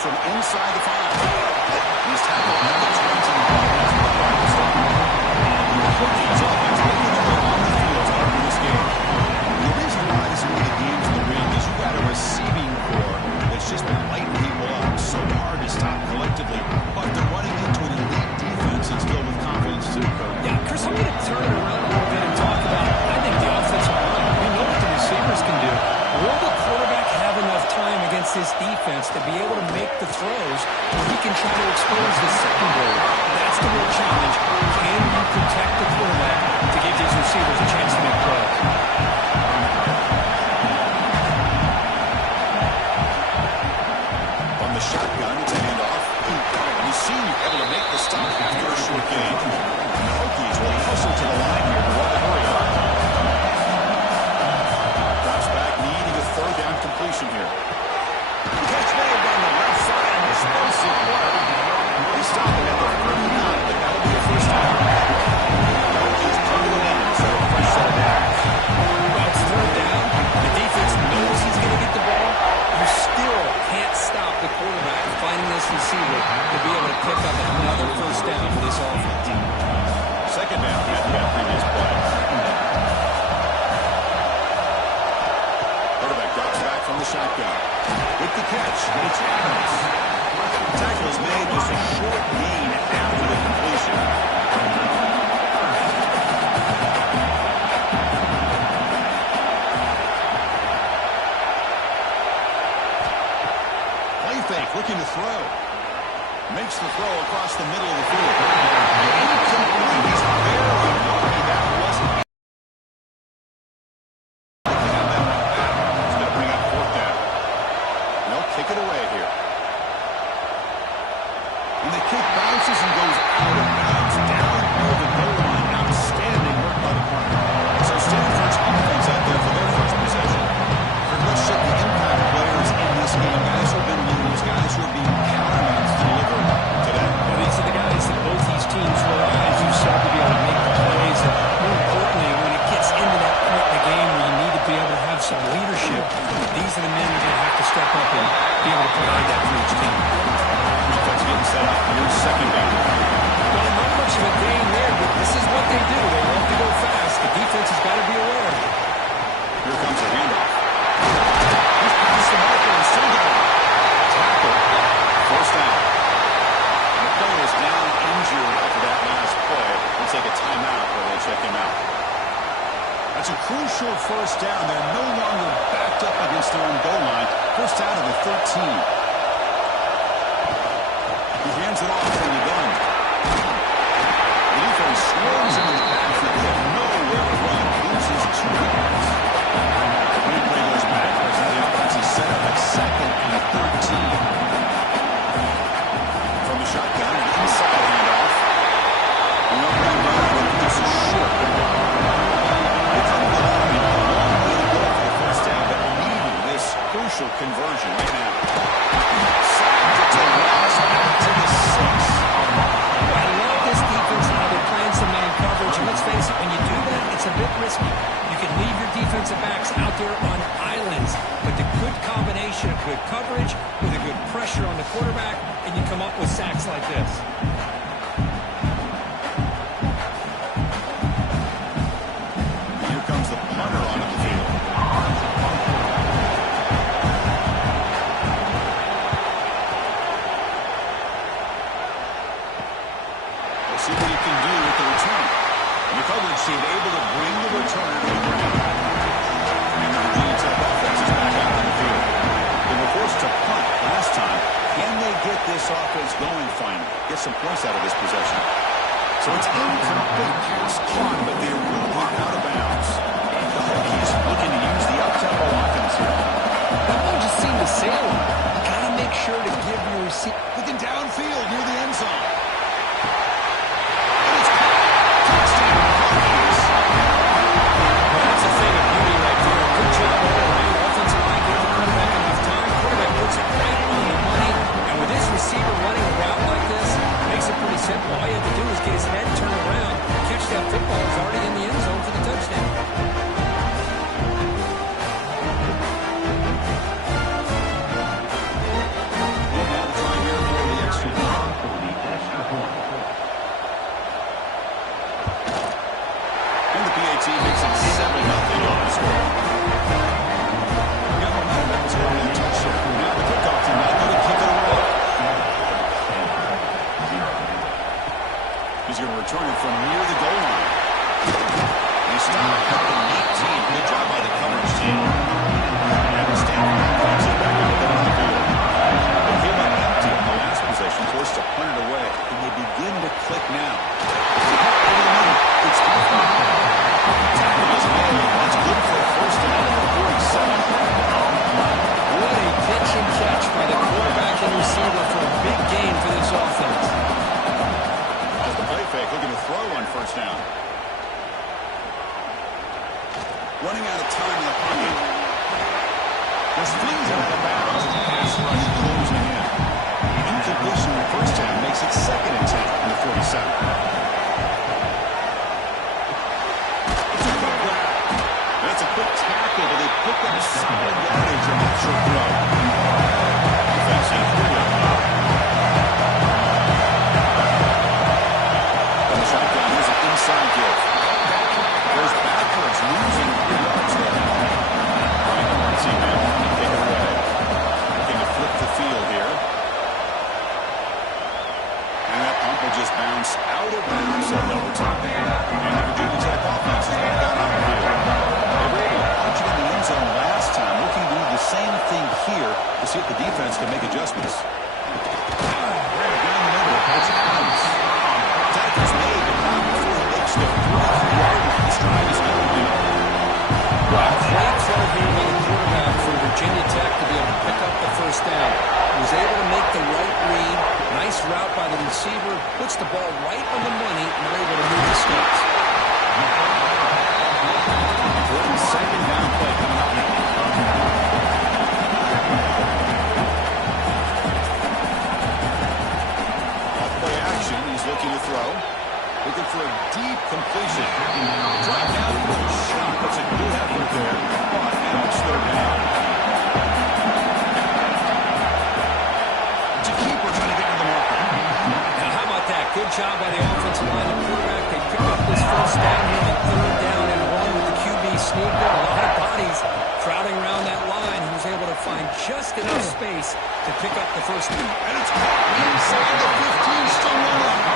from inside the 5. He's tackled at the 20. The Hokies offense making their way on the field to open this game. The reason why this is one of the games in the ring is you've got a receiving core that's just been lighting people up. So hard to stop collectively, but they're running into an elite defense and still with confidence too, Kurt. Yeah, Chris, I'm going to turn it around a little bit and talk about, I think, the offensive line. We know what the receivers can do. Will the quarterback have enough time against this defense to be able to make the throws where he can try to expose the secondary? That's the real challenge. Can you protect the quarterback to give these receivers a chance to make plays? On the shotgun, it's a handoff. You see, able to make the stop after a short gain. And the Hokies will hustle to the line here to run the hurry up. Drops back, needing a third down completion here. Catch made on the left side. Explosive play. They stop it at the 39, but that'll be a first down. The Hokies come to the line, so a fresh set of downs. Well, it's third down. The defense knows he's going to get the ball. You still can't stop the quarterback finding this receiver to be able to pick up another first down for this offense. Second down after that previous play. Quarterback drops back from the shotgun. With the catch, it's Adams. The tackle is made, just a short gain after the completion. Play fake, looking to throw. Makes the throw across the middle of the field. Incomplete. He's barely lucky that wasn't. He's going to bring up fourth down. And they'll kick it away here. And the kick bounces and goes out of bounds down near the goal line. Outstanding work by the corner. So Stanford's offense out there for their first possession. Let's check the impact players in this game. Guys who have been leaders, guys who are being counted on to deliver today. Well, these are the guys that both these teams rely, as you said, to be able to make the plays. And more importantly, when it gets into that point in the game where you need to be able to have some leadership, these are the men that are going to have to step up and be able to provide that for each team. Offense getting set up for your second down. Well, not much of a gain there, but this is what they do. They love to go fast. The defense has got to be aware of it. Here comes a handoff. He's past the marker and still got it. Tackle. First down. The player is down injured after that last play. We'll take a timeout where they check him out. That's a crucial first down. They're no longer backed up against their own goal line. First down to the 13. He hands it off from the gun. The defense swarms him in the backfield. They have nowhere to run. Loses 2 yards. The replay goes backwards, and the offense is set up at second and 13. From the shotgun, an inside handoff. And up and down, but this is short. They come to the line. A long way to go for the first down, but needing this crucial conversion right now. Sacked it to Ross, back to the 6. I love this defense and how they're playing some man coverage. And let's face it, when you do that, it's a bit risky. You can leave your defensive backs out there on islands, but the good combination of good coverage with a good pressure on the quarterback, and you come up with sacks like this. Here comes the punter onto the field. We'll see what he can do with the return. And the coverage seemed able to bring the returner to the ground. And the Virginia Tech offense is back out on the field. They were forced to punt last time. Can they get this offense going finally? Get some points out of this possession. So it's incomplete pass caught, but they're really out of bounds. The Hokies looking to use the up-tempo offense here. That one just seemed to sail him. You got to make sure to give your receiver. Looking downfield near the end zone. And it's caught. Touchdown, Hokies. Well, that's a thing of beauty right there. Good job all around. Offensive line gave the quarterback enough time. Quarterback puts it right on the money. And with this receiver running a route like this, makes it pretty simple. All you have to do is get his head turned around, catch that football. It's already in the end zone for the touchdown. Well, now the returning from near the goal line. They stopped at the 18. Good job by the coverage team. And the Stanford offense is back out there on the field. They came up empty in the last possession, forced to punt it away. And they begin to click now. It's good. Tackle is made. That's good for a first down at the 47. What a pitch and catch by the quarterback and receiver for a big gain for this offense. As the play fake, looking to throw on first down. Running out of time in the pocket. This flings it out of bounds. Pass rush closing in. The incompletion in the first half makes it 2nd and 10 in the 47. It's a quick grab. That's a quick tackle, but they pick up solid yardage on that short throw. Defense in 3 on that. On the shotgun, here's an inside give. Goes backwards, losing 3 yards there. Teammate, take it away. Looking to flip the field here. And that pump will just bounce out of bounds in overtime. And the Virginia Tech offense is back out on the field. They were able to punch it in the end zone last time. Looking to do the same thing here to see if the defense can make adjustments. Right down the middle. It's out. Tackle's made, but not before he makes the 43-yard line. This drive is going to do. Great throw here by the quarterback for Virginia Tech to be able to pick up the first down. He was able to make the right read. Nice route by the receiver. Puts the ball right on the money and they're able to move the sticks. Important 2nd down play coming up now. Off play action. He's looking to throw. Looking for a deep completion. Drop down for a shot. That's a good effort there. But now it's 3rd down. It's a keeper trying to get to the marker. Now, how about that? Good job by the offensive line and quarterback. They pick up this first down here on 3rd down and 1 with the QB sneak there. A lot of bodies crowding around that line. He was able to find just enough space to pick up the first down. And it's caught inside the 15, still running.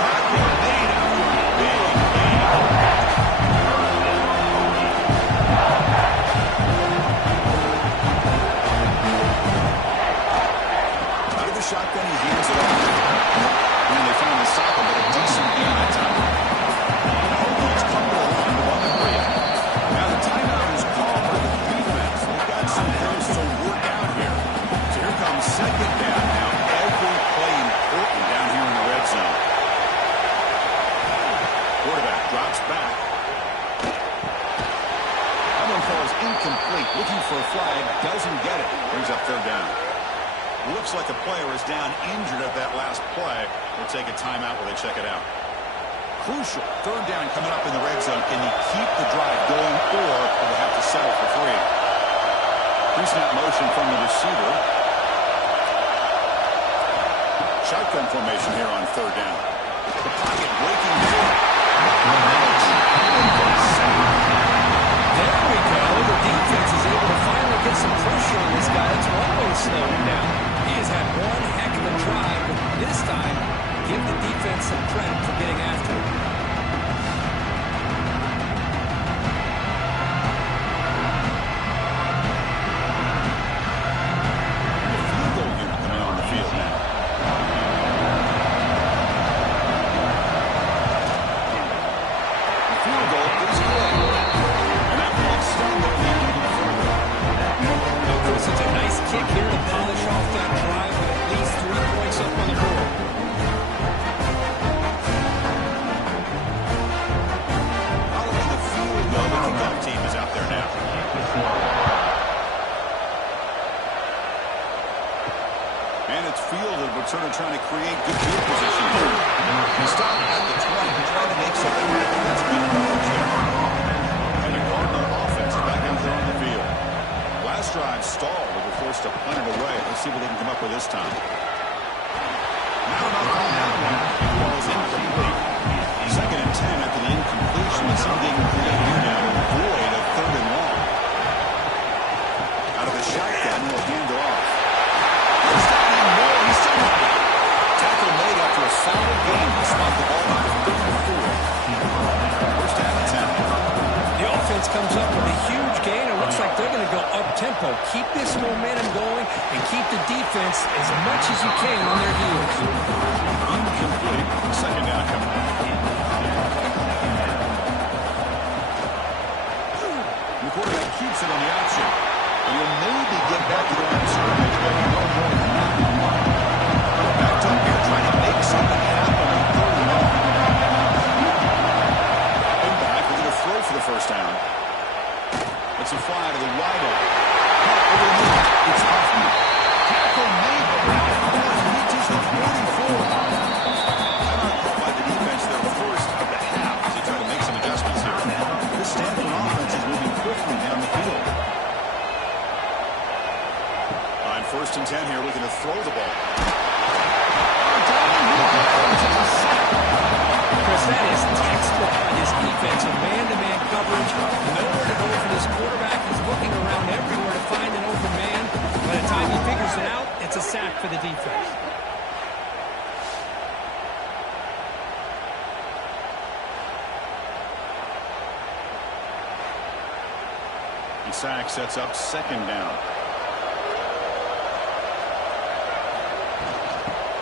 Tackle made after a big gain. Out of the shotgun, he hands it off. And they finally stop him, but a decent gain that time. He's come to the line to run the play. Now the timeout is called by the defense. They've got some things to work out here. So here comes 2nd down now. Every play important down here in the red zone. Quarterback drops back. That one falls incomplete. Looking for a flag. Doesn't get it. Brings up 3rd down. Looks like a player is down injured at that last play. We'll take a timeout while they check it out. Crucial 3rd down coming up in the red zone. Can he keep the drive going, or will they have to settle for 3? Pre-snap motion from the receiver. Shotgun formation here on 3rd down. The pocket breaking through. There we go. The defense is able to finally get some pressure on this guy. That's one way to slow him down. He has had one heck of a drive, but this time, give the defense some credit for getting after it. The field goal unit coming on the field now. The field goal is good. And that will extend their lead even further. Now, Chris, it's a nice kick here to polish off that drive with at least 3 points up on the board. Following the field goal, the kickoff team is out there now. And it's fielded. Returner trying to create good field position here. He stopped at the 20, trying to make something happen. That's good coverage there. And the Cardinal offense is back out there on the field. Last drive stalled. They were forced to punt it away. Let's see what they can come up with this time. Now knock on that one. The ball is incomplete. 2nd and 10 after the incompletion. Let's see what they can create here now. Void of 3rd and long. Out of the shotgun, he'll hand it off. He's stopping more. He's still not. Tackle made after a solid game. He spot the ball out. defense as much as you can on their heels. Incomplete. Second down coming up. The quarterback keeps it on the option. And he'll maybe get back to the line of scrimmage, but no more than that. Backed up here trying to make something happen on third and long. And back, we're going to throw for the first down. It's a fly to the wide eye. Over the middle. It's Huffman. Tackle made. Reaches the 44. Timeout called by the defense their first of the half as they try to make some adjustments here. This Stanford offense is moving quickly down the field. On 1st and 10 here, looking to throw the ball. Chris, that is textbook by this defense. A man-to-man coverage. Nowhere to go for this quarterback. He's looking around everywhere to find an open man. By the time he figures it out, it's a sack for the defense. The sack sets up second down.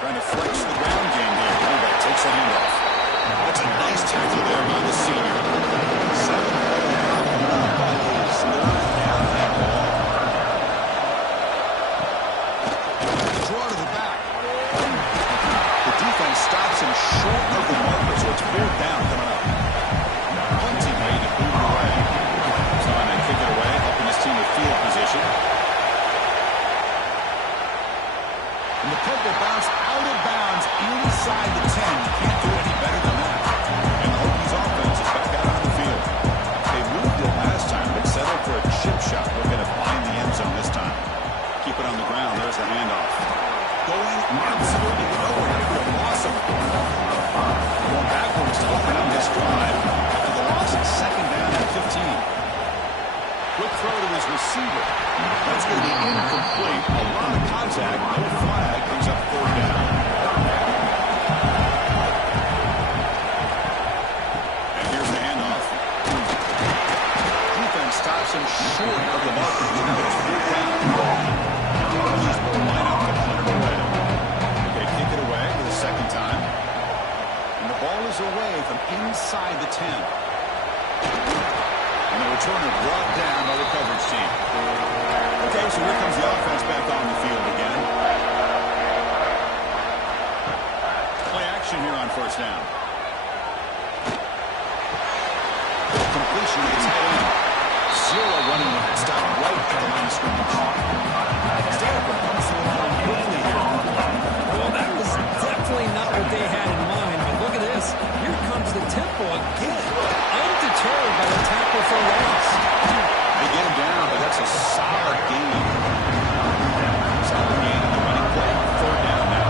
Trying to flex the ground game here. Quarterback takes the handoff. That's a nice tackle there by the senior. 7 by his third down and long. Draw to the back. The defense stops him short of the marker, so it's 4th down coming up. Punting ready to boot it away. Trying to kick it away, helping his team with field position. And the punt will bounce out of bounds inside the 10. You can't do any better than that. And the Hokies offense is back out on the field. They moved it last time, but settled for a chip shot. Looking to find the end zone this time. Keep it on the ground. There's the handoff. Going absolutely nowhere. It'd be awesome. Going backwards to open up this drive after the loss of 2nd down and 15. Quick throw to his receiver. That's going to be incomplete. A lot of contact. No flag. Brings up 4th down. And here's the handoff. Defense stops him short of the marker. Now it's 4th down. He's going to line up to punt it away. They kick it away for the second time. And the ball is away from inside the 10. And the returner brought down by the coverage team. Okay, so here comes the offense back on the field again. Play action here on 1st down. Completion to the tight end. Zero running back. Stop right at the line of scrimmage. Stanford comes to the line quickly here. Well, that was definitely not what they had in mind, but look at this. Here comes the tempo again. Undeterred by the tackle for loss. They get him down, but that's a solid game. Solid game in the running play. 3rd down now.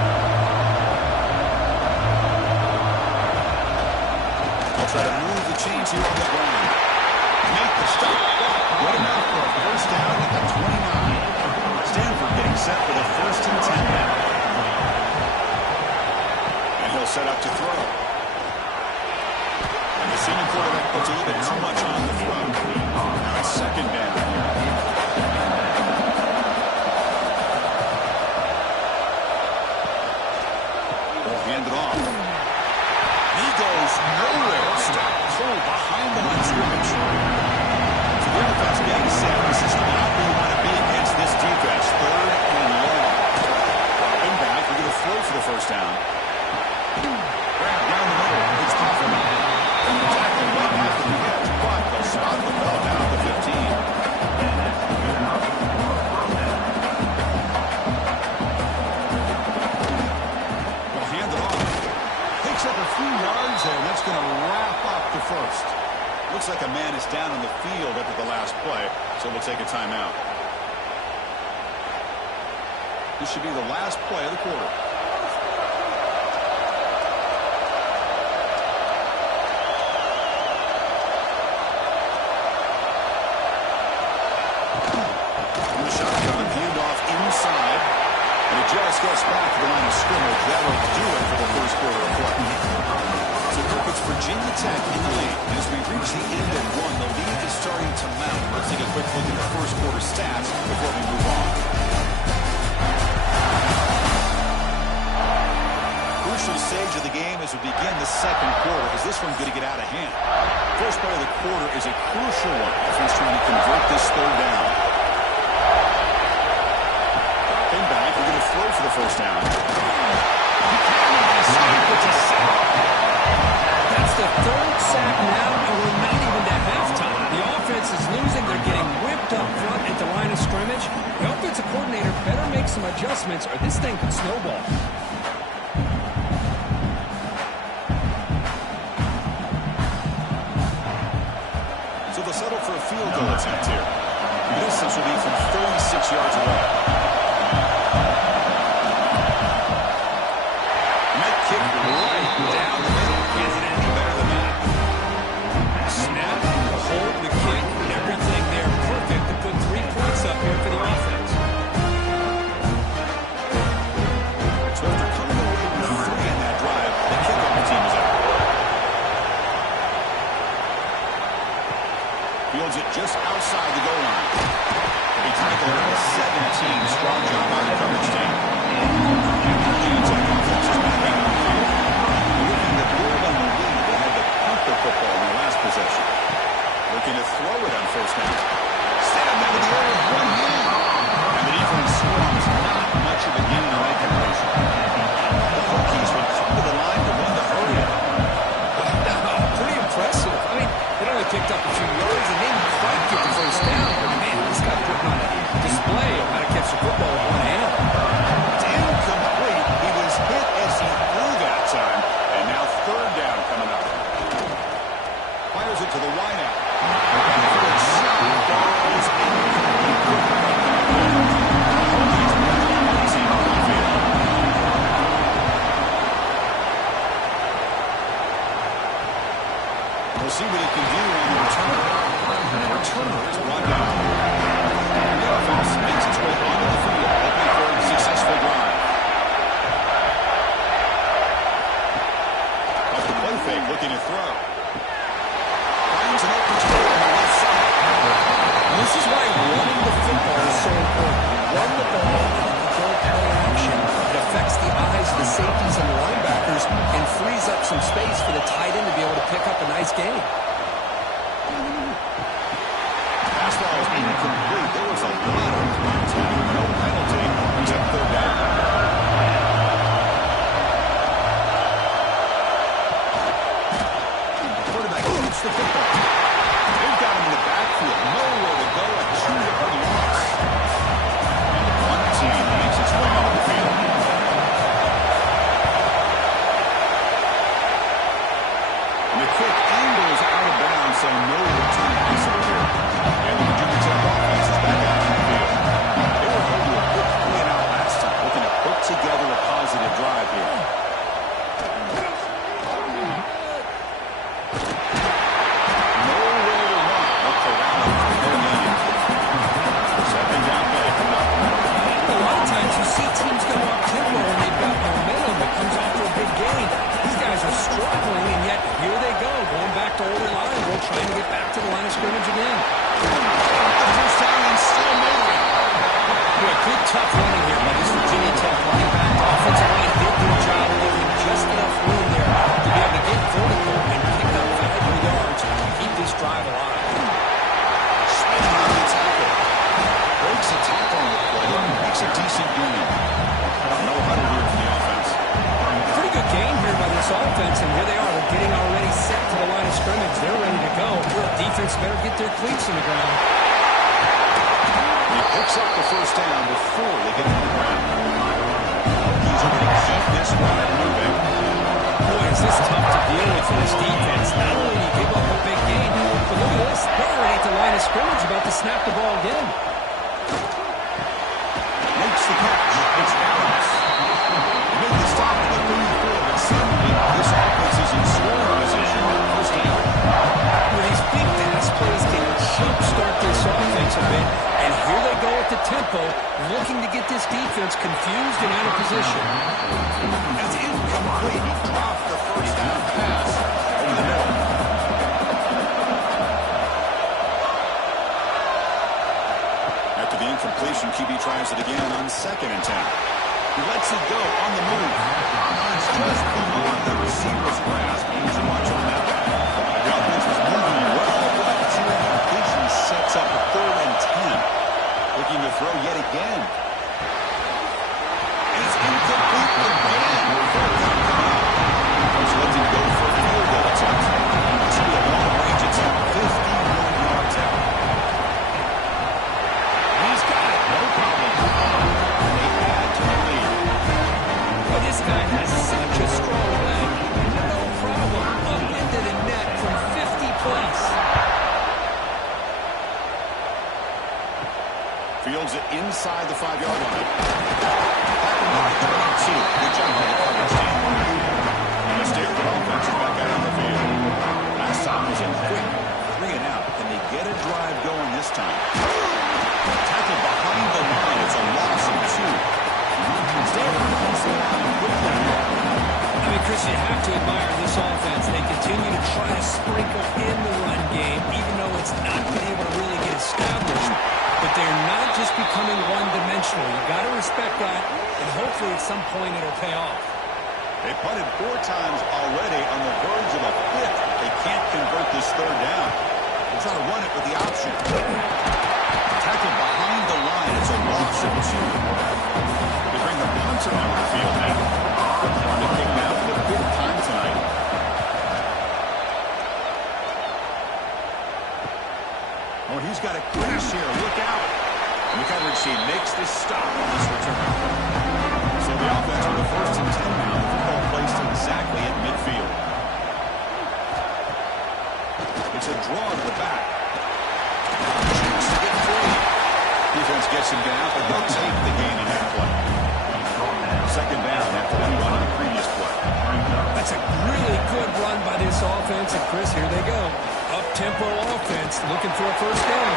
They'll try to move the chains here on the ground. Make the stop. Good enough for a 1st down at the 29. Stanford getting set for the 1st and 10 now. And he'll set up to throw. And the senior quarterback puts a little bit too much on the throw. Now it's 2nd down here. They'll hand it off. He goes nowhere. Stop cold behind the line of scrimmage. So the offense getting set. This is not where you want to be against this defense. 3rd and long. And back. We're going to throw for the 1st down. Grab down the middle. It's Huffman. Tackling right after the catch, but they'll spot the ball down at the 15. They'll hand it off. Picks up a few yards there, and that's going to wrap up the 1st. Looks like a man is down on the field after the last play, so we'll take a timeout. This should be the last play of the quarter. Shotgun, handoff inside, and it just gets back to the line of scrimmage. That'll do it for the 1st quarter of play. So, Kirk, it's Virginia Tech in the lead. As we reach the end of 1, the lead is starting to mount. Let's take a quick look at the 1st quarter stats before we move on. crucial stage of the game as we begin the second quarter. Is this one going to get out of hand? First play of the quarter is a crucial one if he's trying to convert this third down. Dropping back, we're going to throw for the first down. That's the third sack now, and we're not even to halftime. The offense is losing. They're getting whipped up front at the line of scrimmage. The offensive coordinator better make some adjustments or this thing could snowball. So they'll settle for a field goal attempt here. The distance will be from 36 yards away. And that kick right down the middle. Can't get any better than that. Snap, the hold, the kick, everything there perfect to put 3 points up here for the offense. So after coming away with 3 in that drive, the kickoff team is out. Fields it just outside the goal line. He tackled at a 17. Strong job by the coverage team. Looking to build on the lead. They had to punt the football in their last possession. Looking to throw it on first down. Stand out of the air with one hand. And the defense scoring not much of a gain on that conversion. The Hokies would come to the line to run the hurry up. Pretty impressive. I mean, it only picked up a few yards and didn't quite get the first down. But man, this guy put on a display of how to catch the football with one hand. It's incomplete. He was hit as he threw that time. And now third down coming up. Fires it to the wideout. We'll see what he can do on the return. And the returner is brought down. And the offense makes its way onto the field, hoping for a successful drive. Off the play fake, looking to throw. Finds an open field on the left side. This is why running the football is so important. Run the ball and control play action. It affects the eyes of the safeties and the linebackers and frees up some space for the tight end to be able to pick up a nice game. Pass ball is incomplete. There was a lot of contact. No penalty. He's up third down. Quarterback keeps the football. They've got him in the backfield. Nowhere to go. A 2-yard loss. And the punt team makes its way onto the field. And the kick angles out of bounds, so no return possible here. And the Virginia Tech offense is back out on the field. They were held to a quick 3-and-out last time, looking to put together a positive drive here. Nowhere to run. Look around for no gain. Second down play coming up. A lot of times you see teams go up tempo when they've got momentum that comes after a big gain. These guys are struggling, and yet here they go, going back to older line. We're trying to get back to the line of scrimmage again. The first down and still moving. Yeah, good tough running here by this Virginia Tech running back. Offensive line did their job, leaving just enough room there to be able to get vertical and pick up valuable yards to keep this drive alive. Smith on the tackle. Breaks a tackle on the play. Makes a decent gain. No huddle here for the offense. Pretty good game here by this offense, and here they are. They're getting already set to the line of scrimmage. They're ready to go. Defense better get their cleats in the ground. He picks up the first down before they get to the ground. He's going to keep this drive moving. Boy, is this tough to deal with for this defense. Not only do you give up a big gain, but look at this. They're already at the line of scrimmage about to snap the ball again. Makes the catch. It's Adams. He made the stop at the 34, but suddenly this offense is in scoring position on first down. Where these big pass plays can jumpstart this offense a bit, and here they go at the tempo, looking to get this defense confused and out of position. That's incomplete. He dropped the first down pass over the middle. After the incompletion, QB tries it again on 2nd and 10. He lets it go on the move. It's just receiver's grasp. Easy watch on that one. The offense was moving well, but two incompletions sets up a 3rd and 10. Looking to throw yet again. And it's incomplete again. He's looking to go for a field goal attempt. This will be a long range. It's 51 yards out. He's got it. No problem. And they add to the lead. Well, this guy has such a strong leg. No problem. Up into the net from 50 plus. Fields it inside the 5-yard line. Back to 22. Good job by the coverage team. And the Stanford offense is back out on the field. Last time was a quick 3 and out. Can they get a drive going this time? Tackle behind the line. It's a loss of 2. Stanford pulls it out quickly. I mean, Chris, you have to admire this offense. They continue to try to sprinkle in the run game, even though it's not been able to really get established. But they're not just becoming one-dimensional. You got to respect that, and hopefully at some point it'll pay off. They punted 4 times already on the verge of a 5th. They can't convert this 3rd down. They'll try to run it with the option. Tackle behind the line. It's a loss of 2. They bring the punter onto the field now. On the kick now for the 5th time tonight. Oh, he's got a crash here. Look out. And the coverage team makes this stop on this return. So the offense with a 1st and 10 now. The football placed exactly at midfield. It's a draw to the back. Chance to get free. Defense gets him down, but they'll take the gain in that play. 2nd down after that run on the previous play. That's a really good run by this offense. And, Chris, here they go. Up-tempo offense looking for a 1st down.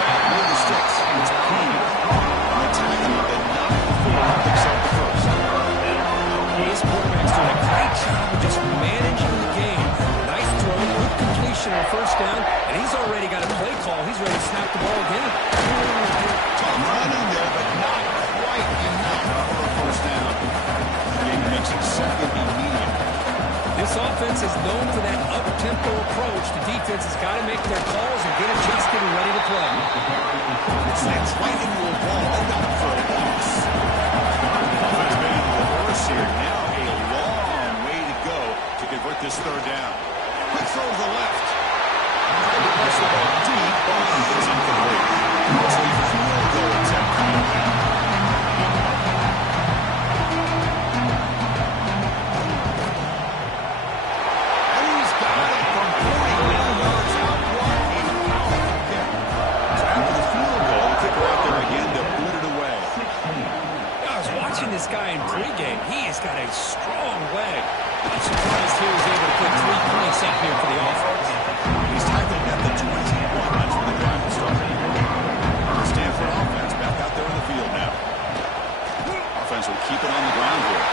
Back near the sticks. It's clean. The tackle that knocked the football picks up the 1st. This quarterback's doing a great job of just managing the game. Nice throw, good completion on 1st down, and he's already got a play call. He's ready to snap the ball again. Tough running there, but not quite enough for a 1st down. The game makes it 2nd and medium. This offense is known for that up-tempo approach. The defense has got to make their calls and get adjusted and ready to play. It's that right into a ball. They've got it for a loss. Offense made it reverse here. Now a long way to go to convert this 3rd down. Quick throw to the left. Trying to push the ball deep, but it's incomplete. It's a field goal attempt coming back. This guy in pregame, he has got a strong leg. I'm surprised he was able to put 3 points up here for the offense. He's tackled at the 21. That's where the drive will start. The Stanford offense back out there on the field now. Offense will keep it on the ground here.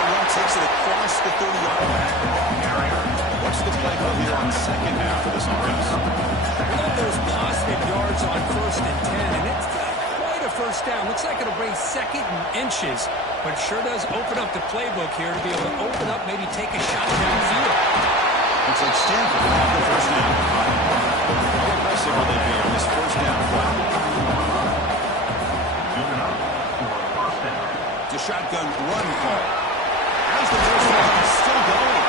Everyone takes it across the 30-yard line. What's the play call here on 2nd half for this offense? Well, there's positive yards on 1st and 10, and it's a 1st down. Looks like it'll bring 2nd and inches, but sure does open up the playbook here to be able to open up, maybe take a shot downfield. Looks like Stanford will have the 1st down. How aggressive will they be on this 1st down play? The shotgun run call. How's the 1st down? It's still going.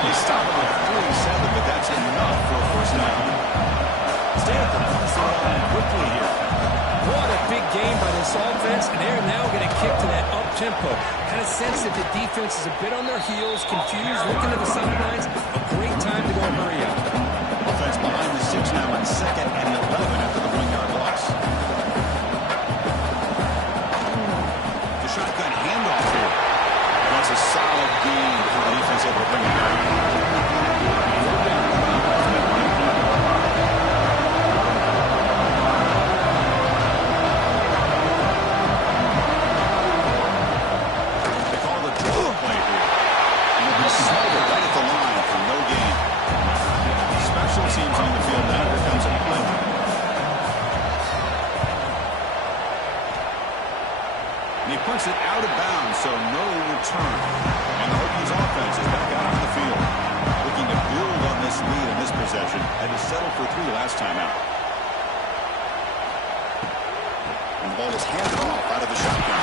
They stop him at 47, but that's enough for a 1st down. Stanford comes to the line quickly here. What a big game by this offense, and they're now going to kick to that up-tempo. Kind of sense that the defense is a bit on their heels, confused, looking to the sidelines. A great time to go and hurry up. Offense behind the 6 now on 2nd and 11 after the 1-yard loss. The shotgun handoff here. And that's a solid gain for the defense able to bring it back. Teams on the field now. Here comes a play. And he punts it out of bounds, so no return. And the his offense is back out on the field. Looking to build on this lead in this possession. Had to settle for 3 last time out. And the ball is handed off out of the shotgun.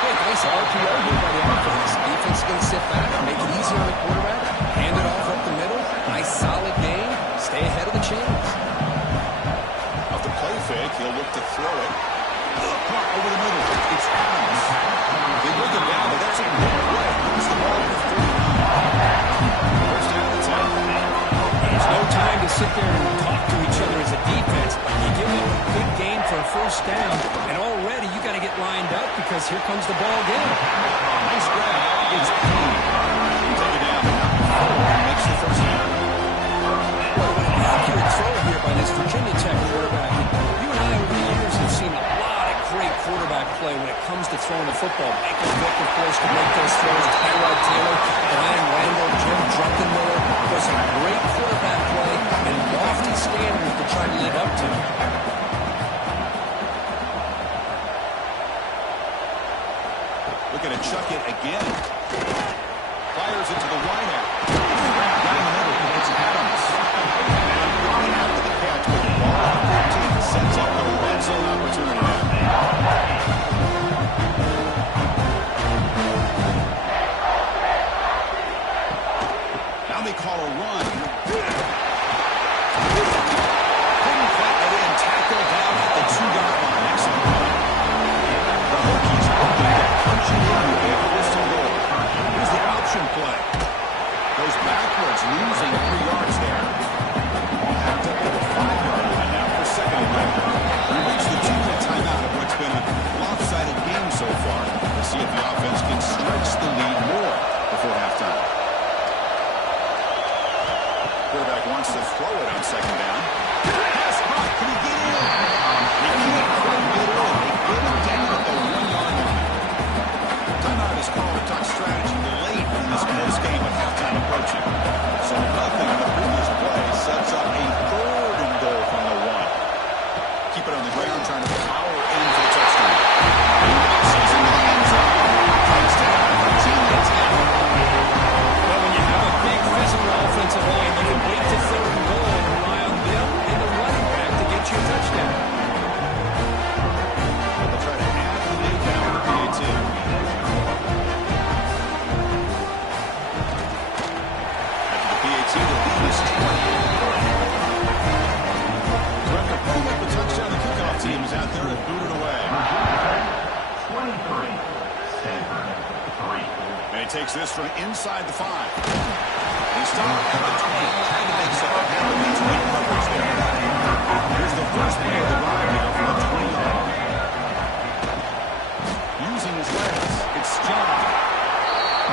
Hey, nice RPO here by the offense. Defense is going to sit back, make it easy on the quarterback, hand it off up the middle. Nice solid game. Stay ahead of the chains. Off the play fake, he'll look to throw it. Caught over the middle. It's Adams. They look it down, but that's a good play. Moves the ball to 39. First down and 10. There's no time to sit there and talk to each other as a defense. You give them a good gain for a first down, and already you got to get lined up because here comes the ball again. Nice grab. It's clean. Take it down. Makes the first down. Well, what an accurate throw here by this Virginia Tech quarterback. You and I over the years have seen a lot of great quarterback play when it comes to throwing the football. Michael Vick, of course, to make those throws. Tyrod Taylor, Brian Randall, Jim Druckenmiller. Was a great quarterback play and lofty standards to try to live up to. Looking to chuck it again. Fires it to the wideout. Right in the middle. It's Adams. And after the catch with the ball on 13, sets up the red zone opportunity now. Now they call a run. Couldn't quite get in. Tackle down at the 2-yard line. Excellent run. The Hokies looking to punch it in with a whistle goal. Here's the option play. Goes backwards, losing 3 yards there. Ball hacked up to the 5-yard line now for second and 9. We reach the 2-minute timeout of what's been a lopsided game so far. We'll see if the offense can stretch the lead more before halftime. Quarterback wants to throw it on second down. Pass caught. Can he get in? He can't quite get in. They get it down at the 1-yard line. Timeout is called to talk strategy late in this close game with halftime approaching. So nothing in the previous play sets up a 3rd and goal from the 1. Keep it on the ground, trying to power in for the touchdown. Launches into the end zone. Touchdown, Virginia Tech. Well, when you have a big physical offensive line, you can wait to 3rd and goal and rely on them and the running back to get you a touchdown. They'll try to add the lead down to the PAT. After the PAT, the lead is 20. After putting up the touchdown, the kickoff team is out there to boot it away. 23, Stanford 3. And he takes this from inside the 5. He stopped at the 20, trying to make something happen. Needs great coverage there. Here's the first play of the drive now from the 20-yard line. Using his legs, it's John.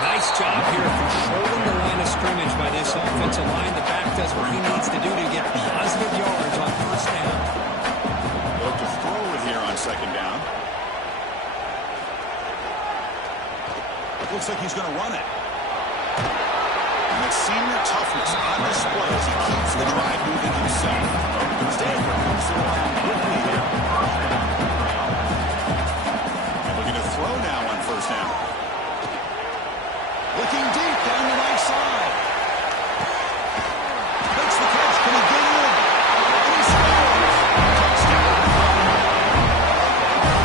Nice job here controlling the line of scrimmage by this offensive line. The back does what he needs to do to get positive yards on first down. Look to throw it here on second down. Looks like he's going to run it. And the senior toughness on display as he keeps the drive moving himself. Stanford comes to the line quickly here. And looking to throw now on first down. Looking deep down the right side. Makes the catch. Can he get in? And he scores. Touchdown.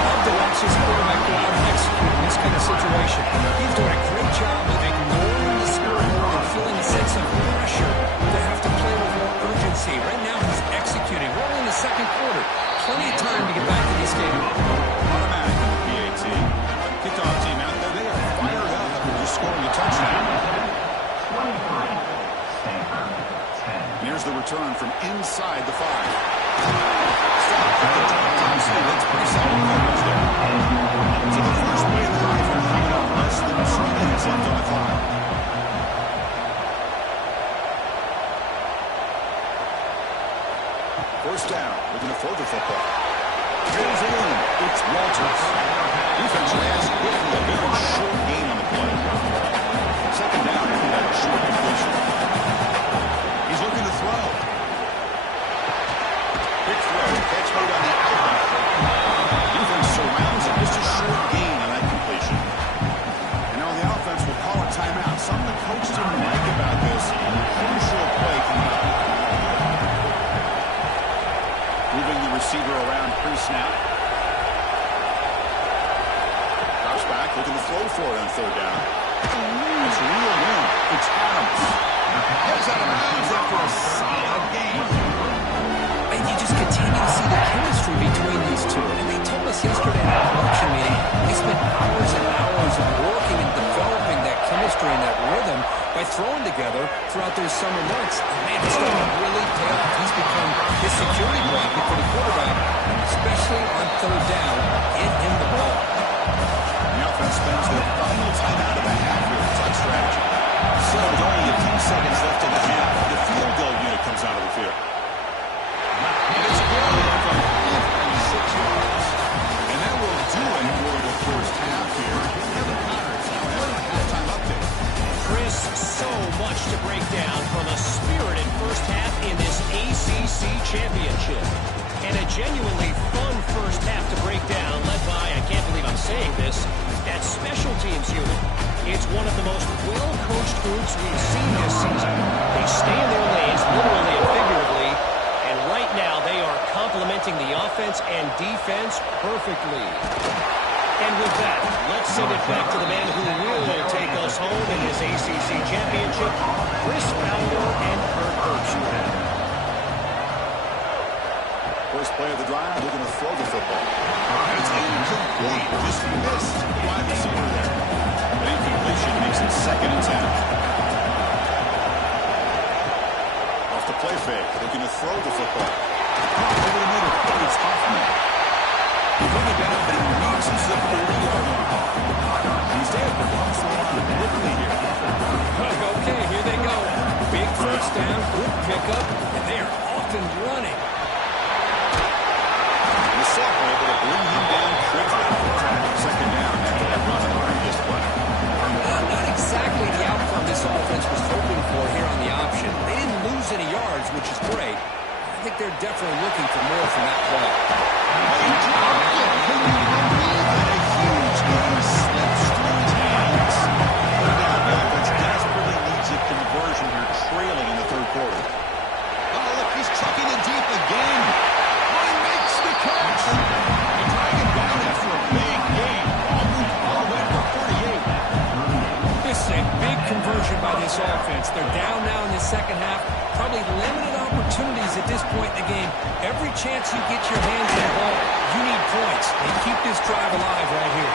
Love to watch this quarterback go out and execute in this kind of situation. He's doing a great job of ignoring the scoreboard and feeling a sense of pressure to have to play with more urgency. Right now he's executing. We're only in the second quarter. Plenty of time to get back to this game. Automatic in the PAT. Kickoff team out there. They are fired up after just scoring a touchdown. 23, Stanford 10. And here's the return from inside the 5. Stop at the top. That's pretty solid coverage there. So the first play of the drive from coming up less than 2 minutes left on the clock. First down, looking to throw the football. Drills it in. It's Walters. Defense has quickly a very short gain on the play. Second down after that short completion. He's looking to throw. Quick throw. Catch made on the outlet. Defense surrounds it. Just a short gain on that completion. And now the offense will call a timeout. Some for it on third down. It's reeled in. It's Adams. Heads out of bounds after a solid game. And you just continue to see the chemistry between these two. And they told us yesterday at the coaching meeting, they spent hours and hours of working and developing that chemistry and that rhythm by throwing together throughout those summer months. And man, it's starting to really pay off. He's become his security blanket for the quarterback, especially on third down. Get him the ball. The offense spends their final time out of the half here with such strategy. So with only a few seconds left in the half, the field goal unit comes out of the field. And it's good from 56 yards. And that will do it for the first half here. Kevin Connors now has a halftime update. Chris, so much to break down from a spirited first half in this ACC championship. And a genuinely fun first half to break down, led by, I can't believe I'm saying this, that special teams unit. It's one of the most well-coached groups we've seen this season. They stay in their lanes, literally and figuratively, and right now they are complementing the offense and defense perfectly. And with that, let's send it back to the man who will take us home in this ACC championship, Chris Fowler and Kurt Herbst. First play of the drive, they're going to throw the football. And it's incomplete. Just missed the wide receiver there. An incompletion makes it 2nd and 10. Off the play fake, looking to throw the football. Over the middle, it's Hoffman. Bring it down, but he needs some support. He's there for comes the line quickly here. Okay, here they go. Big first down, good pickup, and they are off and running. The sophomore able to bring him down quickly. 2nd down after that run on the previous play. Not exactly the outcome this offense was hoping for here on the option. They didn't lose any yards, which is great. I think they're definitely looking for more from that play. He dropped it. Can you believe that? A huge game slips through his hands. No doubt the offense desperately needs a conversion here, trailing in the third quarter. Oh, look, he's trucking it deep again. Oh, he makes the catch. They drag him down after a big game. Ball moved all the way to 48. This is a big conversion by this offense. They're down now in the second half. Probably limited opportunities at this point in the game. Every chance you get your hands on the ball, you need points. And keep this drive alive right here.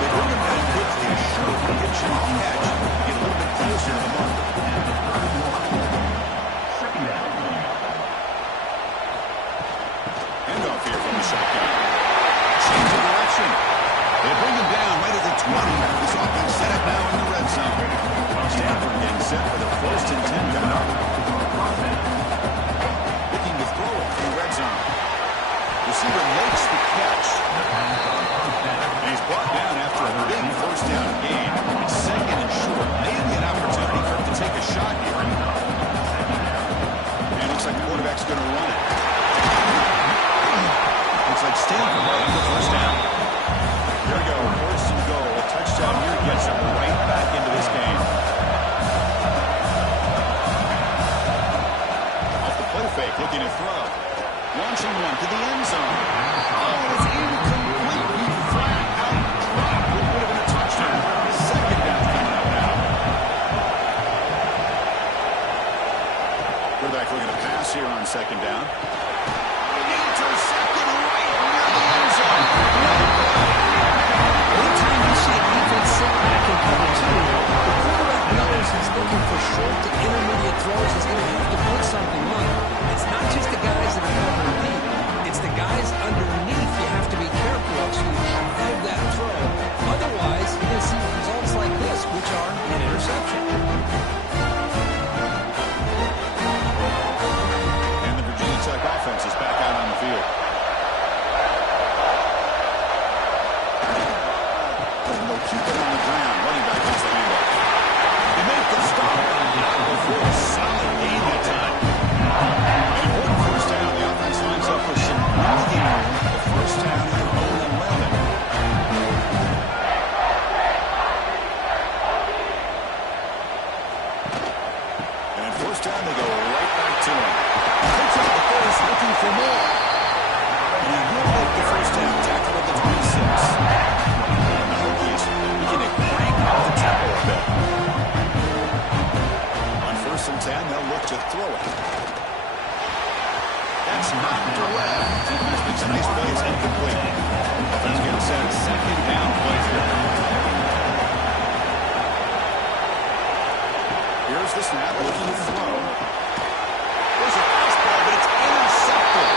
They bring him down quickly. Sure, he gets you a catch. Get a little bit closer to the mark. Handoff here from the shotgun. Change of direction. They bring him down right at the 20. This offense set up now in the red zone. Stanford getting set for the 1st and 10 coming up. Looking to throw it through red zone. Receiver makes the catch. And he's brought down after a big first down gain. It's 2nd and short. Maybe an opportunity for him to take a shot here. And it looks like the quarterback's going to run it. Looks like Stanford right on the first down. There we go, 1st and goal. A touchdown here gets him right back into this game. Off the play fake, looking to throw. Launching one to the end zone. Oh, it's incomplete. He flat out dropped. It would have been a touchdown. 2nd down coming up now. Quarterback looking to pass here on 2nd down. Intercepted right near the end zone. Anytime you see a defense sit back in cover two, the quarterback knows he's looking for short to intermediate throws. He's going to have to put something on. It's not just the guys that are covering deep. It's the guys under Here's the snap, looking to throw. There's a fastball, but it's intercepted.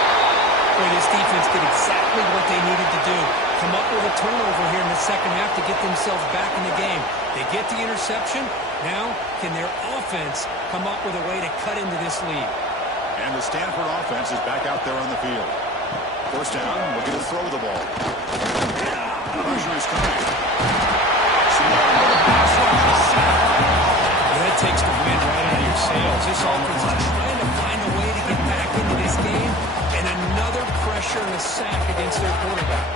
Boy, this defense did exactly what they needed to do. Come up with a turnover here in the second half to get themselves back in the game. They get the interception. Now, can their offense come up with a way to cut into this lead? And the Stanford offense is back out there on the field. First down, looking to throw the ball. Pressure is coming. That takes the wind right out of your sails. This offense is trying to find a way to get back into this game, and another pressure and a sack against their quarterback.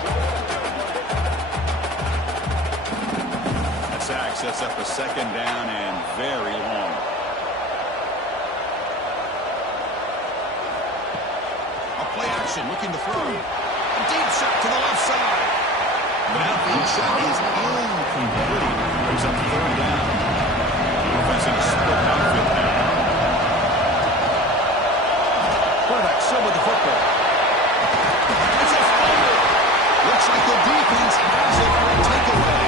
That sack sets up a second down and very long. A play action, looking to throw. A deep shot to the left side. The outfield shot is incomplete. Brings up third down. Offense in a split outfield now. Quarterback still with the football. It's a fumble. Looks like the defense has it for a takeaway.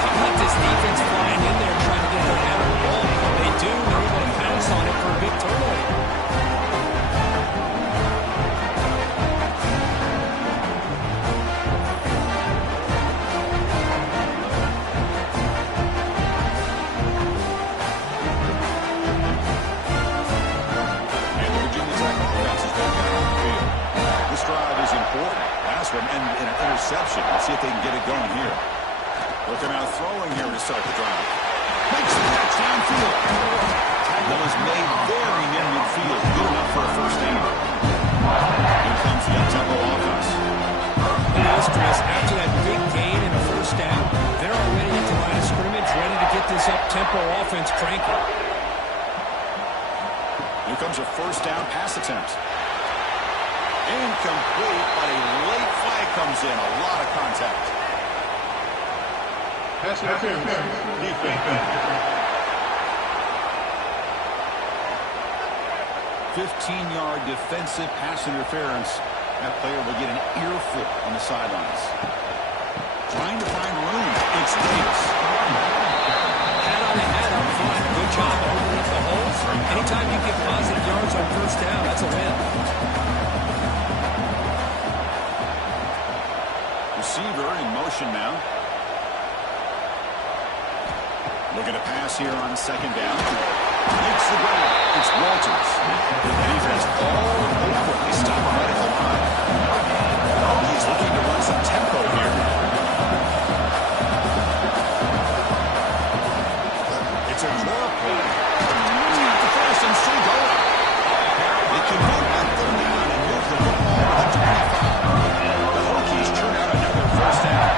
How about this defense flying in there trying to get their hand on the ball? They do. They're able to pass on it for a big turnover. And an interception. Let's see if they can get it going here. Looking out throwing here to start the drive. Makes the catch downfield. Tackle is made very near midfield. Good enough for a first down. Here comes the up-tempo offense. Astros, after that big gain and a first down, they're already at the line of scrimmage, ready to get this up-tempo offense cranking. Here comes a first down pass attempt. Incomplete, but a late flag comes in. A lot of contact. Pass interference. Defense. 15-yard defensive pass interference. That player will get an earful on the sidelines. Trying to find room. It's Davis. Hat on the head up front. Good job opening up the holes. Anytime you get positive yards on first down, that's a win. Receiver in motion now. Looking to pass here on second down. Makes the grab. It's Walters. The defense all over. They stop him right at the line. He's looking to run some tempo here. It's a draw play. Take the first and still going. They can move on third down and move the football to the 25. The Hokies turn out another first down.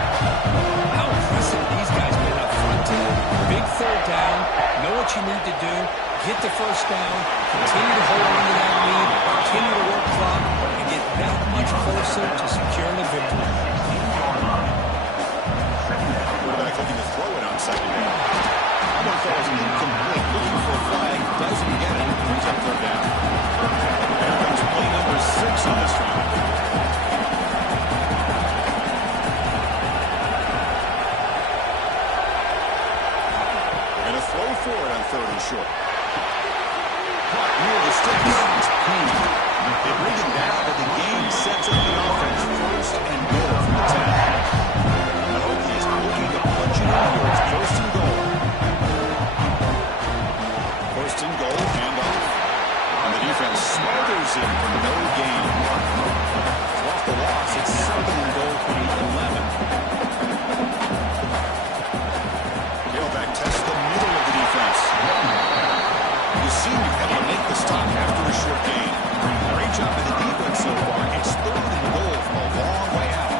How impressive these guys been up front today. Big third down. Know what you need to do. Get the first down. Continue to hold on to that lead. Continue to work clock and get that much closer to securing the victory. Quarterback looking to throw it on second down. That one falls incomplete. Looking for a flag. Doesn't get it. Brings up third down. Here comes play number 6 on this round. Throw for it on third and short. Caught near the sticks. It's Payne. They bring him down, but the game sets up the offense. First and goal from the 10. The Hokies looking to punch it in here. It's first and goal. First and goal, handoff. And the defense smothers him for no gain. Off the loss, it's second and goal from the 11. Tailback tests the middle of the defense. The senior able to make the stop after a short gain. Great job by the defense so far. It's third and goal from a long way out.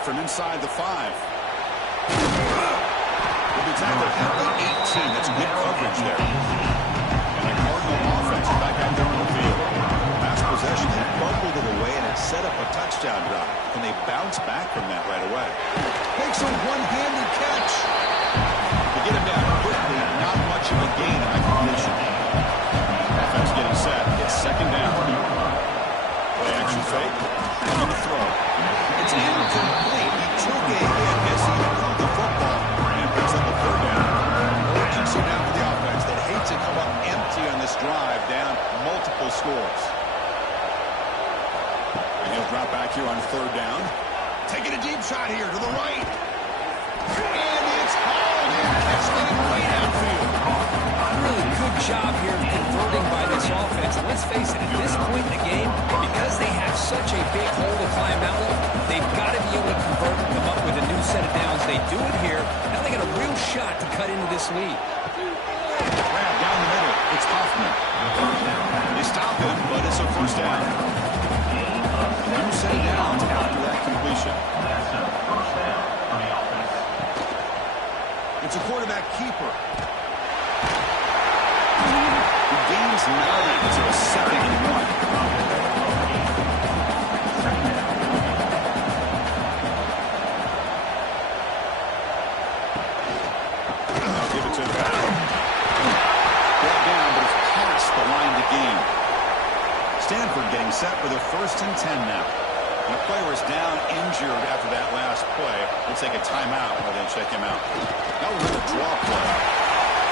returning from inside the 5. Will be tackled at the 18. That's good coverage there. And the Cardinal offense is back out there on the field. Last possession, they bubbled it away, and it set up a touchdown drive. And they bounce back from that right away. Makes a one-handed catch. To get him down quickly, not much of a gain in that completion. Offense getting set. It's second down. Play action fake. And the throw. It's incomplete. He took a hit as he held the football and picks up a third down. Urgency now for the offense. They hate to come up empty on this drive, down multiple scores. And he'll drop back here on third down. Taking a deep shot here to the right. And it's hauled in. Catch made way downfield. Really good job here of converting by this offense. And let's face it, at this point in the game, because they have such a big hole to climb out of, they've got to be able to convert and come up with a new set of downs. They do it here. Now they got a real shot to cut into this lead. Grab down the middle. It's Hoffman. They stop him, but it's a first down. New set of downs after that completion. It's a quarterback keeper. He gains 9 to a 2nd-and-1. I'll give it to him. Brought down, but it's past the line to gain. Stanford getting set for their 1st and 10 now. And the player is down injured after that last play. We'll take a timeout while they check him out. Now we're going to draw play.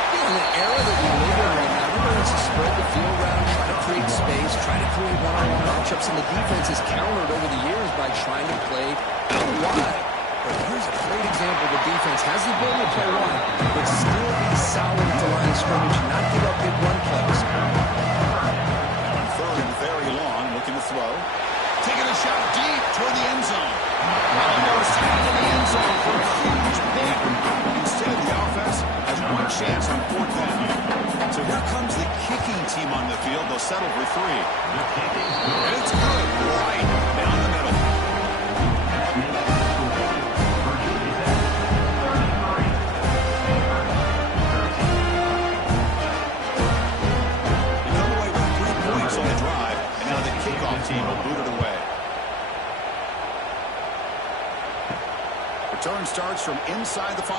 In the era that we live in right now, everybody wants to spread the field around, try to create space, try to create one-on-one matchups, and the defense has countered over the years by trying to play out wide. But here's a great example. The defense has the ability to play wide, but still be solid at the line of scrimmage and not give up big run plays. Now on third and very long, looking to throw. Taking a shot deep toward the end zone. Almost into the end zone for a huge pick. Instead, the offense has one chance on 4th down. So here comes the kicking team on the field. They'll settle for 3. And it's good. Right down the middle. They come away with 3 points on the drive, and now the kickoff team will boot it away. Return starts from inside the 5. He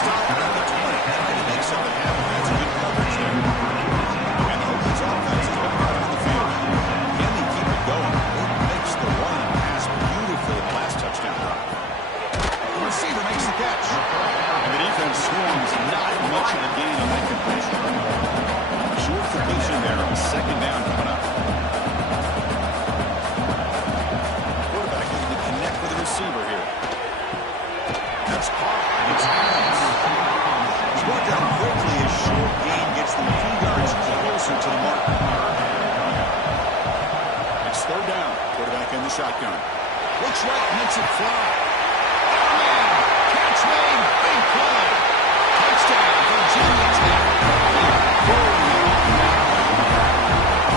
stopped at the 20, trying to make something happen. That's good coverage there. And the Hokies offense is back out on the field. Can they keep it going? They mixed the run and pass beautifully in the last touchdown drive. The receiver makes the catch. And the defense swarms not much of a gain on that completion. Short completion there on 2nd down coming up. Quarterback needs to connect with the receiver here. That's caught. It's hands. It's brought down quickly as short gain gets them a few yards closer to the mark. It's 3rd down. Quarterback in the shotgun. Looks right, makes it fly. Oh, man. Catch made. Big play. Touchdown, Virginia Tech.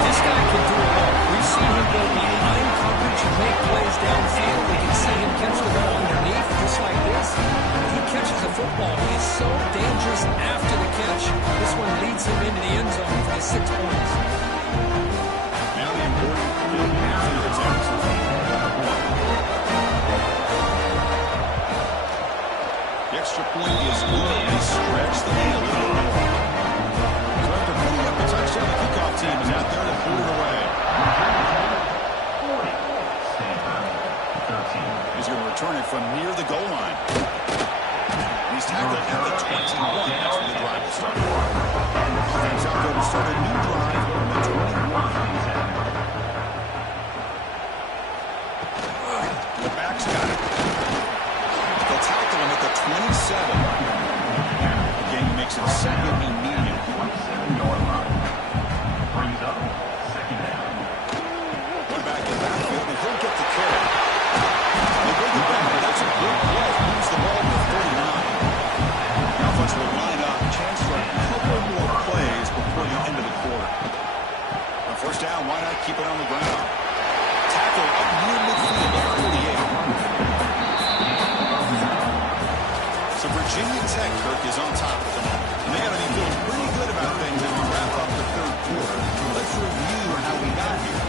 This guy can do it all. We've seen him go behind coverage and make plays downfield. We can see him catch the ball underneath just like this. He catches the football. He's so dangerous after the catch. This one leads him into the end zone for the 6 points. Now the important field passing attempt. The extra point is good. They stretch the lead a little more. So after putting up the touchdown, the kickoff team is out there to pull it away. He's going to return it from near the goal line. He's tackled at the 21. That's where the drive will start. Offense out there to start a new drive on the 21. The back's got it. They'll tackle him at the 27. Again, he makes it 2nd and medium. One back in backfield, and he'll get the carry. They bring it back, but that's a good play. Moves the ball to 39. The offense will line up. Chance for a couple more plays before the end of the quarter. On 1st down, why not keep it on the ground? Tackle up near midfield at 38. Virginia Tech, Kirk, is on top at the moment. And they got to be feeling pretty good about things as we wrap up the third quarter. Let's review how we got here.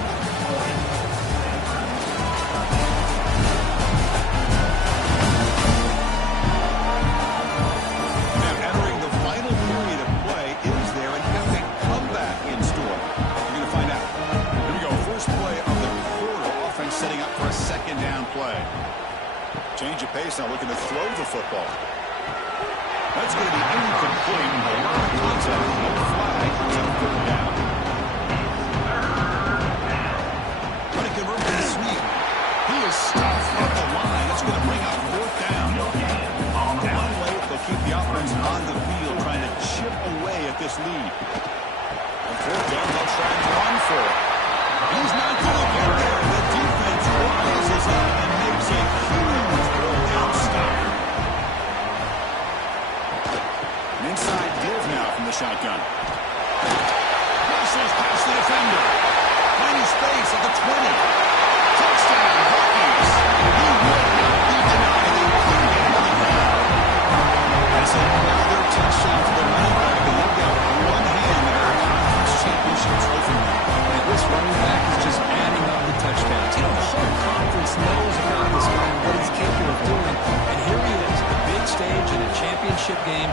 Now entering the final period of play, is there an epic comeback in store? We're going to find out. Here we go. First play of the quarter. Offense setting up for a second down play. Change of pace now, looking to throw the football. That's going to be incomplete. A lot of contact, no flag until third down. Trying to convert to the sweep. He is stopped at the line. That's going to bring up fourth down. One way, they'll keep the offense on the field, trying to chip away at this lead. On fourth down, they'll try and run for it. He's not going to get there. The defense rises up and makes a huge third down stop. An inside give now from the shotgun. Rushes past the defender. Finding space at the 20. Touchdown, Buccaneers. He will not be denied. They couldn't get into the ground. That's another touchdown for the running back. And they've got one hand in our conference championship trophy now. And this running back is just adding up the touchdowns. You know, the whole conference knows about this guy and what he's capable of doing. And here he is, the big stage in a championship game,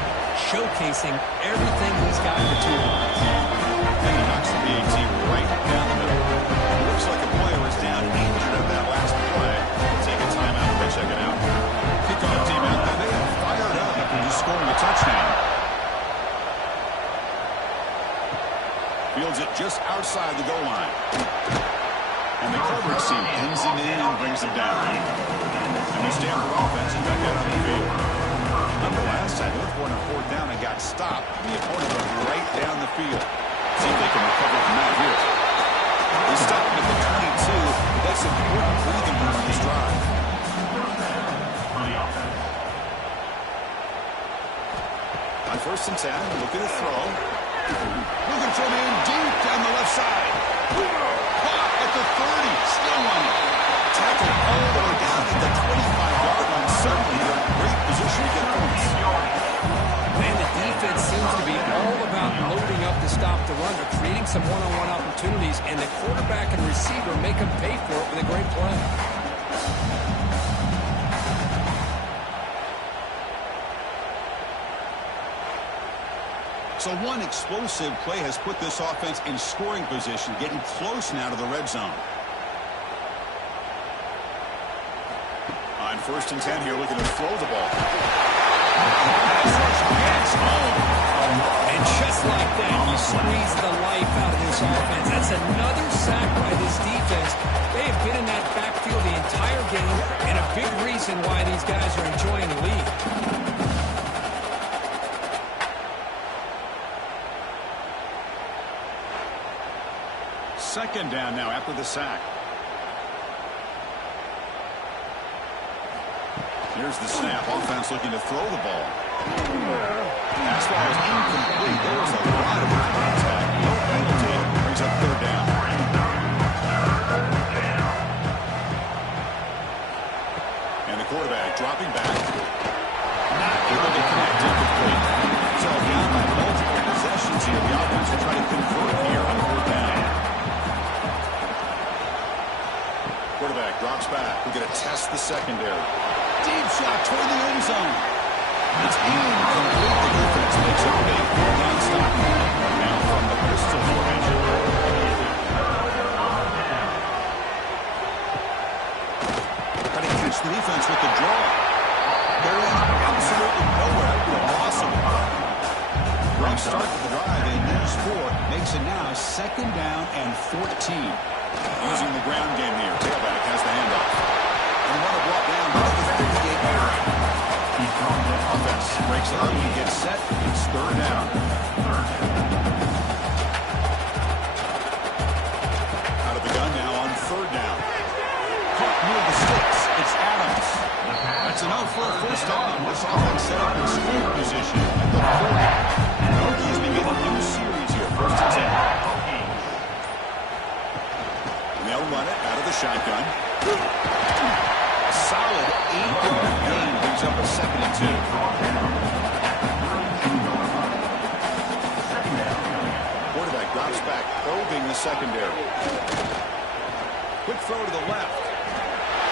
showcasing everything he's got in the toolbox. And he knocks the PAT right down the middle. It looks like a player is down injured at that last play. We'll take a timeout and check it out. Kickoff team out there. They are fired up after just scoring a touchdown. Fields it just outside the goal line. And the coverage team pins him in and brings him down. And the Stanford offense is back out on the field. Remember last time, they were on fourth down and got stopped. The opponent went right down the field. See if they can recover from that here. They stopped at the 22. That's important breathing room on this drive. On first and 10, looking to throw. Looking from in deep down the left side. Caught at the 30. Still on it. Tackled all the way down at the 25-yard line. Certainly in a great position to get points. Man, the defense seems to be all about loading up to stop the run. They're creating some one-on-one opportunities, and the quarterback and receiver make them pay for it with a great play. So one explosive play has put this offense in scoring position, getting close now to the red zone. On first and 10 here, looking to throw the ball. And just like that, you squeeze the life out of this offense. That's another sack by this defense. They have been in that backfield the entire game, and a big reason why these guys are enjoying the lead. Second down now after the sack. Here's the snap. Offense looking to throw the ball. Pass ball is incomplete. There was a lot of contact. No penalty. Brings up third down. And the quarterback dropping back. Not able to connect incomplete. So down by multiple possessions here. The offense will try to convert here on fourth down. Quarterback drops back. We're going to test the secondary. Deep shot toward the end zone. It's incomplete. The defense makes a big fourth down stop. Now from the pistol formation. Trying to catch the defense with the draw. Going absolutely nowhere. Impossible. Rough start to the drive. They lose 4. Makes it now second down and 14. Using the ground game here. Tailback has the handoff. And one brought down by the 58-yard line. Offense breaks it up. He gets set. It's third down. Out of the gun now on third down. Caught near the sticks. It's Adams. That's enough for a first down. This offense set up in scoring position at the 40. Hokies begin a new series here. First and 10. They'll run it out of the shotgun. A solid 8-yard gain brings up a second and 2. quarterback drops back, probing the secondary. Quick throw to the left.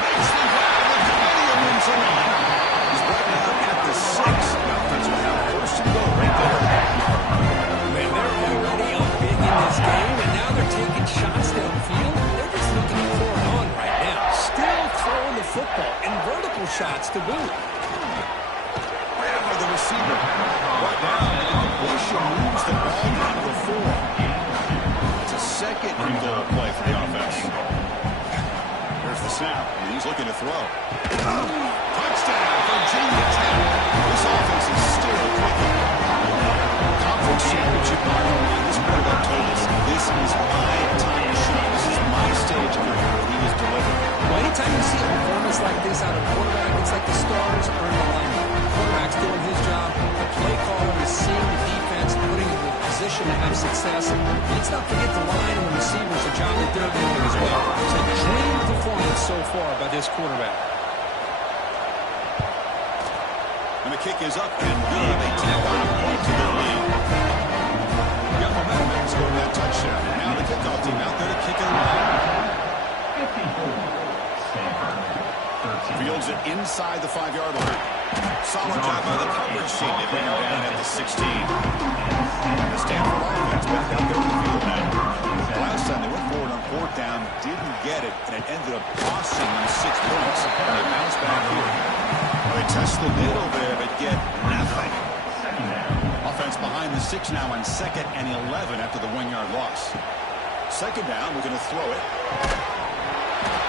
Makes the grab, and Canadian wins the line. He's brought down at the 6. Dolphins will have first and goal right there. Man, they're already up big in this game, and now they're taking shots downfield. They're just looking to pour it on right now. Still throwing the football, and vertical shots to boot. The receiver brought down, and Bush moves the ball down to the 4. It's a second and goal play for the offense. There's the snap, and he's looking to throw. Touchdown, Virginia Tech. This offense is still clicking. Conference championship on this quarterback told us, this is my time to shine. This is my stage of career. He is delivering. Well, anytime you see a performance like this out of quarterback, it's like the stars are in alignment. Quarterback's doing his job. The play caller is seeing the defense, putting it in a position to have success. And let's not forget the line and the receivers, the job that they're doing as well. It's a dream performance so far by this quarterback. And the kick is up and good. They tack on a point to their lead. Got momentum and scored that touchdown. Now the kickoff team out there to kick it away. Fields it inside the 5-yard line. Solid job by the coverage team. They bring him down at the 16. The Stanford offense back out there in the field now. Last time they went forward on 4th down, didn't get it, and it ended up costing them 6 points. And they bounce back here. Well, they test the middle there, but get nothing. Offense behind the 6 now on 2nd and 11 after the 1-yard loss. 2nd down, we're going to throw it.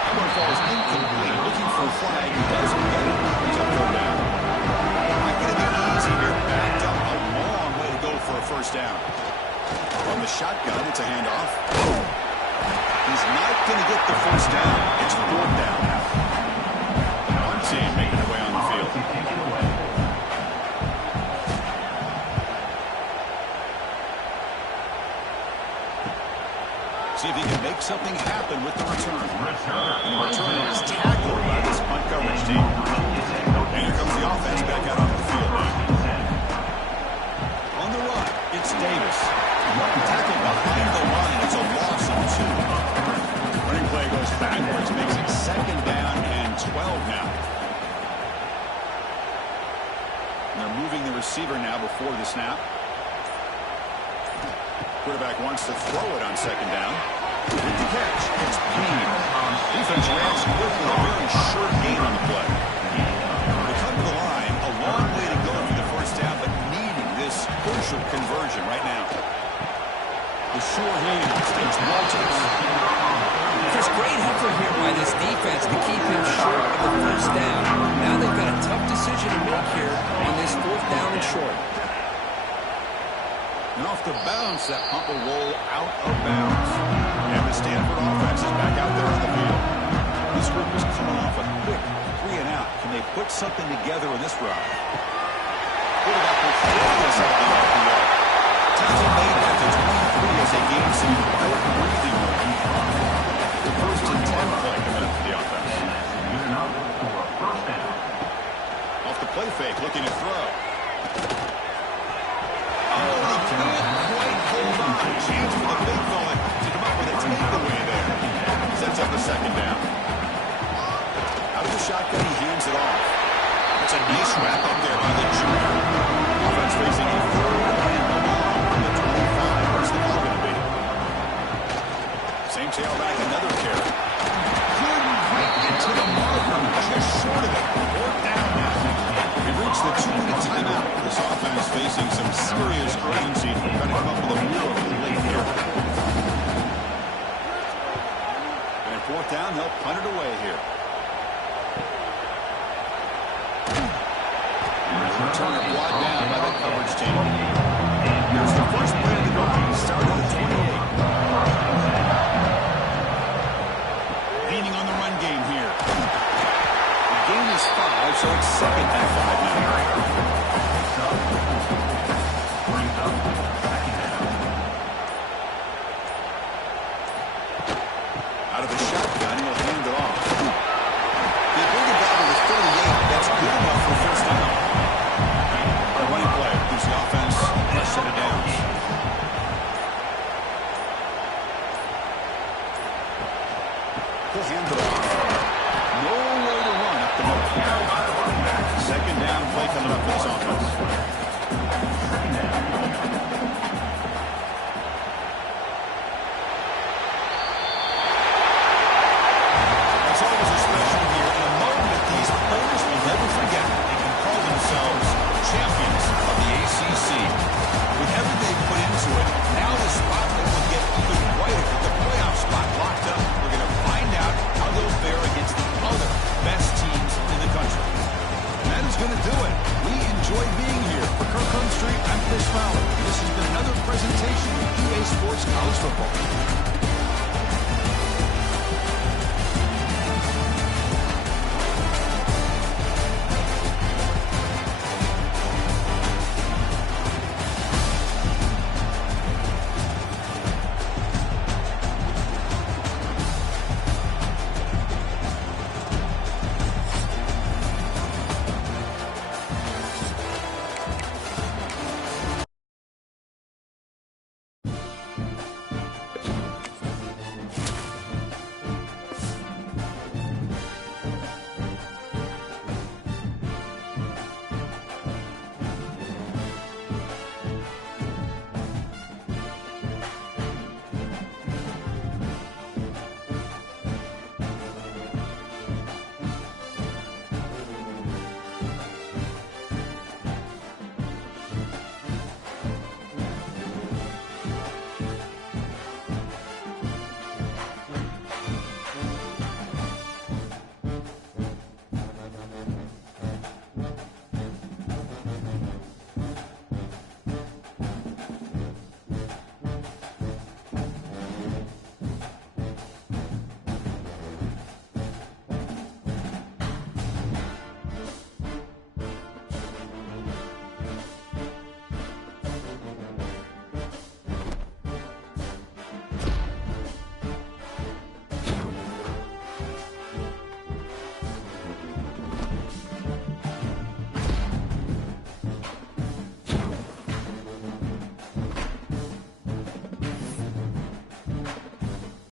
That one falls incomplete. Looking for a flag. He doesn't get it. He's up 3rd down. Not going to be easy here. Backed up a long way to go for a 1st down. On the shotgun, it's a handoff. He's not going to get the 1st down. It's 4th down now. One team making their way on the field. See if he can make something happen with the return. And the return is tackled by this punt coverage team. And here comes the offense back out onto the field. On the run, it's Davis. Tackled behind the line. It's a loss of 2. Running play goes backwards, makes it 2nd down and 12 now. And they're moving the receiver now before the snap. Quarterback wants to throw it on 2nd down. With the catch, it's Payne. Defense reacts quickly. A very short gain on the play. They come to the line. A long way to go for the 1st down, but needing this crucial conversion right now. The sure hands. It's Walters. There's great effort here by this defense to keep him short of the 1st down. Now they've got a tough decision to make here on this 4th down and short. And off the bounce, that pump will roll out of bounds. And the Stanford offense is back out there on the field. This group is coming off a quick 3 and out. Can they put something together in this drive? Quarterback will throw this out of the RPO. Tackle made at the 23 as they gain some quick breathing room. The 1st and 10 play coming up for the offense. Off the play fake, looking to throw. Oh, he can't quite hold on. Chance for the big fella to come up with a takeaway there. Sets up a 2nd down. Out of the shotgun, he hands it off. It's a nice wrap up there by the junior. Offense facing a 3rd and long from the 25. Where's the ball going to be? Same tailback, another carry. Couldn't quite get to the marker. Just short of it. 4th down now. We've reached the 2-minute timeout. This offense facing some serious urgency, trying to come up with a miracle late here. And 4th down, they'll punt it away here. Returner brought down by the coverage team. Here's the first play of the drive. Start on the 28. Leaning on the run game here. The gain is 5, so it's 2nd and 5 now. Out of the shotgun, he'll hand it off. The ability to battle with 38, that's good enough for 1st down. A running play gives the offense a set of downs. handoff.